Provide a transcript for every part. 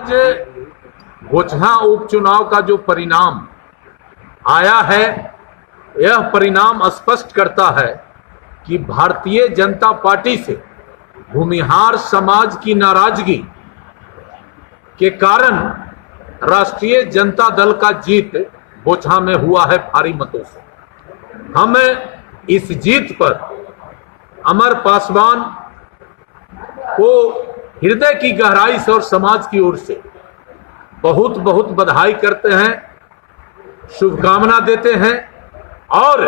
आज बोचहा उपचुनाव का जो परिणाम आया है, यह परिणाम स्पष्ट करता है कि भारतीय जनता पार्टी से भूमिहार समाज की नाराजगी के कारण राष्ट्रीय जनता दल का जीत बोचहा में हुआ है भारी मतों से। हम इस जीत पर अमर पासवान को हृदय की गहराई से और समाज की ओर से बहुत बहुत बधाई करते हैं, शुभकामना देते हैं और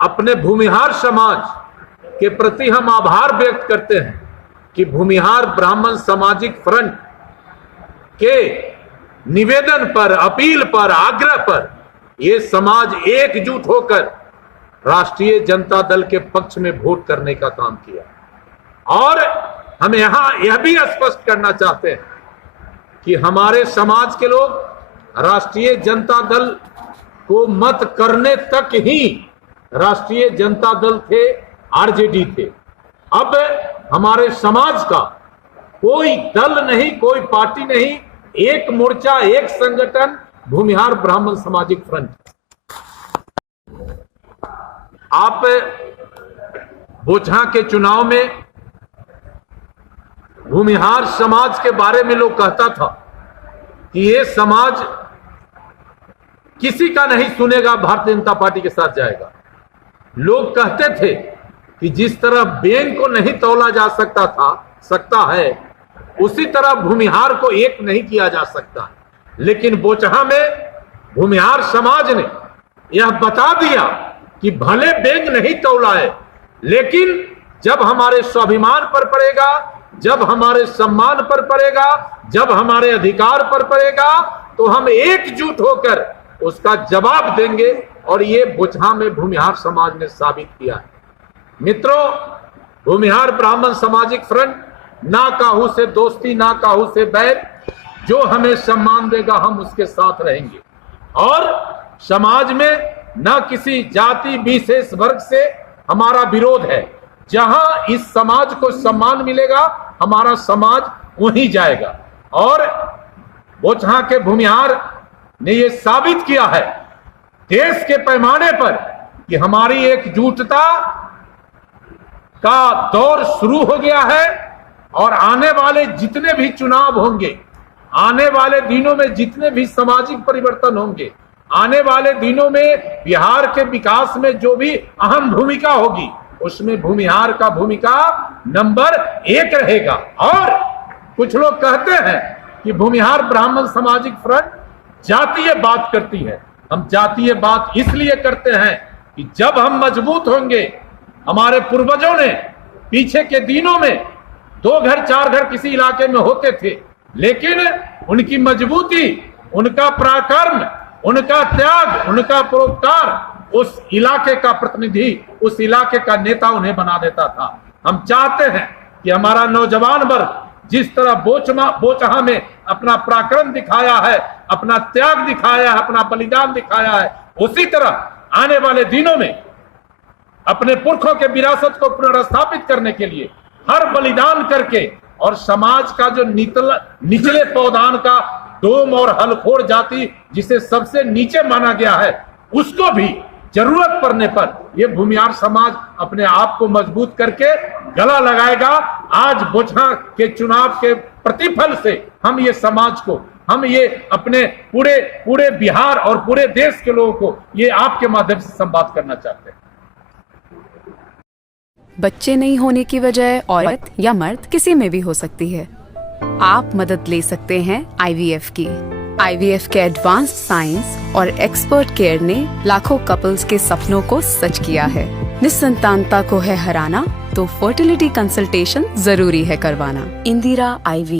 अपने भूमिहार समाज के प्रति हम आभार व्यक्त करते हैं कि भूमिहार ब्राह्मण सामाजिक फ्रंट के निवेदन पर, अपील पर, आग्रह पर ये समाज एकजुट होकर राष्ट्रीय जनता दल के पक्ष में वोट करने का काम किया। और हम यहां यह भी स्पष्ट करना चाहते हैं कि हमारे समाज के लोग राष्ट्रीय जनता दल को मत करने तक ही राष्ट्रीय जनता दल थे, आरजेडी थे। अब हमारे समाज का कोई दल नहीं, कोई पार्टी नहीं, एक मोर्चा, एक संगठन भूमिहार ब्राह्मण सामाजिक फ्रंट। आप बोचहा के चुनाव में भूमिहार समाज के बारे में लोग कहता था कि ये समाज किसी का नहीं सुनेगा, भारतीय जनता पार्टी के साथ जाएगा। लोग कहते थे कि जिस तरह बैंक को नहीं तौला जा सकता है उसी तरह भूमिहार को एक नहीं किया जा सकता। लेकिन बोचहा में भूमिहार समाज ने यह बता दिया कि भले बैंक नहीं तौला है, लेकिन जब हमारे स्वाभिमान पर पड़ेगा, जब हमारे सम्मान पर पड़ेगा, जब हमारे अधिकार पर पड़ेगा, तो हम एकजुट होकर उसका जवाब देंगे। और ये बोचहा में भूमिहार समाज ने साबित किया है। मित्रों, भूमिहार ब्राह्मण सामाजिक फ्रंट ना काहू से दोस्ती, ना काहू से बैर, जो हमें सम्मान देगा हम उसके साथ रहेंगे। और समाज में न किसी जाति विशेष वर्ग से हमारा विरोध है। जहां इस समाज को सम्मान मिलेगा, हमारा समाज वहीं जाएगा। और बोचहा के भूमिहार ने यह साबित किया है देश के पैमाने पर कि हमारी एकजुटता का दौर शुरू हो गया है। और आने वाले जितने भी चुनाव होंगे, आने वाले दिनों में जितने भी सामाजिक परिवर्तन होंगे, आने वाले दिनों में बिहार के विकास में जो भी अहम भूमिका होगी, उसमें भूमिहार का भूमिका नंबर 1 रहेगा। और कुछ लोग कहते हैं कि भूमिहार ब्राह्मण सामाजिक फ्रंट जातीय बात करती है। हम जातीय बात इसलिए करते हैं कि जब हम मजबूत होंगे, हमारे पूर्वजों ने पीछे के दिनों में 2 घर 4 घर किसी इलाके में होते थे, लेकिन उनकी मजबूती, उनका पराक्रम, उनका त्याग, उनका परोपकार उस इलाके का प्रतिनिधि, उस इलाके का नेता उन्हें बना देता था। हम चाहते हैं कि हमारा नौजवान वर्ग जिस तरह बोचहा में अपना पराक्रम दिखाया है, अपना त्याग दिखाया है, अपना बलिदान दिखाया है, उसी तरह आने वाले दिनों में अपने पुरखों के विरासत को पुनर्स्थापित करने के लिए हर बलिदान करके, और समाज का जो निचले पौधान का डोम और हलखोर जाति जिसे सबसे नीचे माना गया है, उसको भी जरूरत पड़ने पर यह भूमिहार समाज अपने आप को मजबूत करके गला लगाएगा। आज बोचहा के चुनाव के प्रतिफल से हम ये समाज को, हम ये अपने पूरे बिहार और पूरे देश के लोगों को ये आपके माध्यम से संवाद करना चाहते हैं। बच्चे नहीं होने की वजह औरत या मर्द किसी में भी हो सकती है। आप मदद ले सकते हैं IVF की। IVF के एडवांस्ड साइंस और एक्सपर्ट केयर ने लाखों कपल्स के सपनों को सच किया है। निसंतानता को है हराना, तो फर्टिलिटी कंसल्टेशन जरूरी है करवाना। इंदिरा IVF।